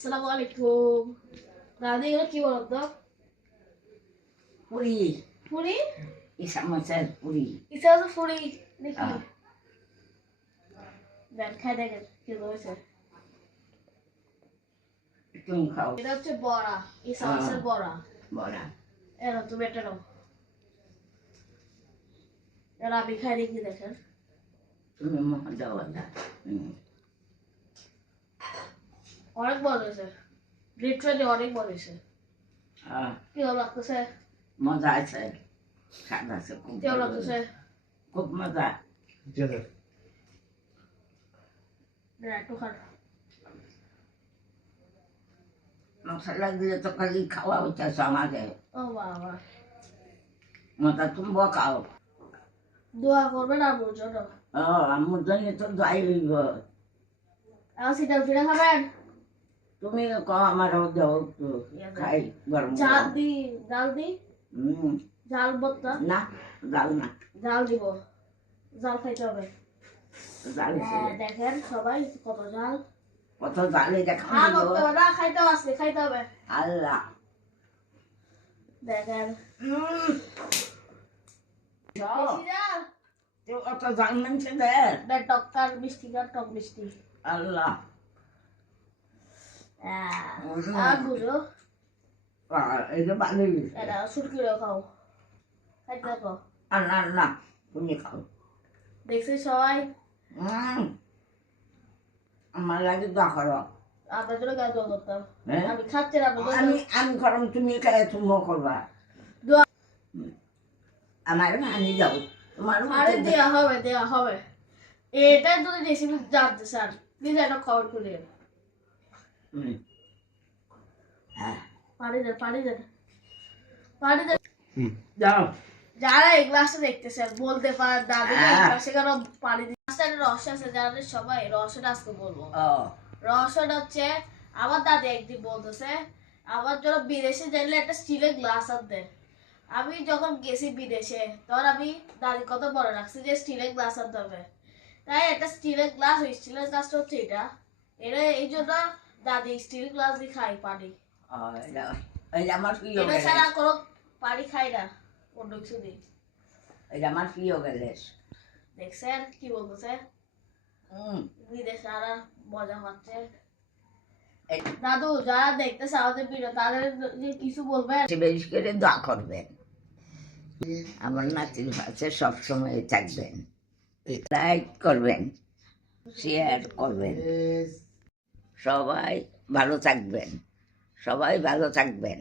আসসালামু আলাইকুম দাদি এগুলো কি বলতো পুরি ফুরি ইসা মাছের পুরি ইচ্ছা আছে ফুরি দেখি। দেন খাই দেখেন কি রয়েছে তুমি খাও এটা হচ্ছে বড়া ইসা। মাছের বড়া বড়া এরা তুমি এটা নাও এরা আমি খাই দেখি দেখেন তুমি মজা বলা অনেক মজা হয়েছে। লিটারালি অনেক মজা হয়েছে। কি ভালো লাগতেছে মজা আছে। স্বাদ আছে খুব কেউ ভালো। লাগতেছে খুব মজা। না, একটু খান মশলা দিয়ে তো খালি খাওয়া হচ্ছে আমাকে ও বাবা। মজা তুমবো খাও। দোয়া করবেন আর বলছো না ও আমার জন্য তো যাই হইব আর শীতল ফিরে খাবেন? তুমি ক আমার দেও একটু খাই গরম ঝাল দি দি? হুম, ঝাল বত্তা? না জাল না। জাল দিব। জাল খাইতে হবে। দেখেন সবাই কত জাল। কত জালে হ্যাঁ দেখা করতে হবে না খাইতে খাইতে হবে। আল্লাহ। দেখেন। উম। যাও। বেশি জাল তুই অত জাল মানছে দেয় টক মিষ্টি আল্লাহ হ্যাঁ, হুম। আর বুঝো আর এই যে ভালোই এটা সুটকিরে খাও। খাইতে থাকো আল্লাহ আল্লাহ তুমি খাও। দেখছি সবাই। উম। আমার লাগে দোয়া করো। আপনার জন্য দোয়া করতাম। হ্যাঁ? আমি খাচ্ছি আমি আমি করম তুমি তুমি করবা। আমার আনি যাও তোমার আরে দেওয়া হবে দেওয়া হবে। এটা যদি রেসিপি জানতে চান। প্লিজ একটা খবর খুলে যারা এই গ্লাসটা দেখতেছেন বলতে পারেন দাদু হ্যাঁ। সেখানে পানি দিন রহস্য আছে যারা সবাই রহস্যটা আজকে বলব। রহস্যটা হচ্ছে আমার দাদি একদিন বলতেছে আমার জন্য বিদেশে যাইলে একটা স্টিলের গ্লাস আনতে। আমি যখন গেছি বিদেশে তখন আমি দাদি কত বড় রাখছি যে স্টিলের গ্লাস আনতে হবে। তাই একটা স্টিলের গ্লাস ওই স্টিলের গ্লাসটা হচ্ছে এটা। এটা এই জন্য দাদি স্টিল গ্লাস দিয়ে খাই পানি। এটা- আমার প্রিয় এটা গ্যাস ছাড়া কোনো পানি খাই না অন্য কিছু দিই এটা আমার প্রিয় গ্যাস দেখছেন? কি বলতেছে হুম। বিদেশে আর মজা হচ্ছে দাদু যারা দেখতেছে আমাদের ভিডিও তাদের যে কিছু বলবেন? বেশি বেশি করে দোয়া করবেন। আমার নাতির কাছে সবসময় থাকবেন। লাইক করবেন শেয়ার করবেন। সবাই ভালো থাকবেন। সবাই ভালো থাকবেন।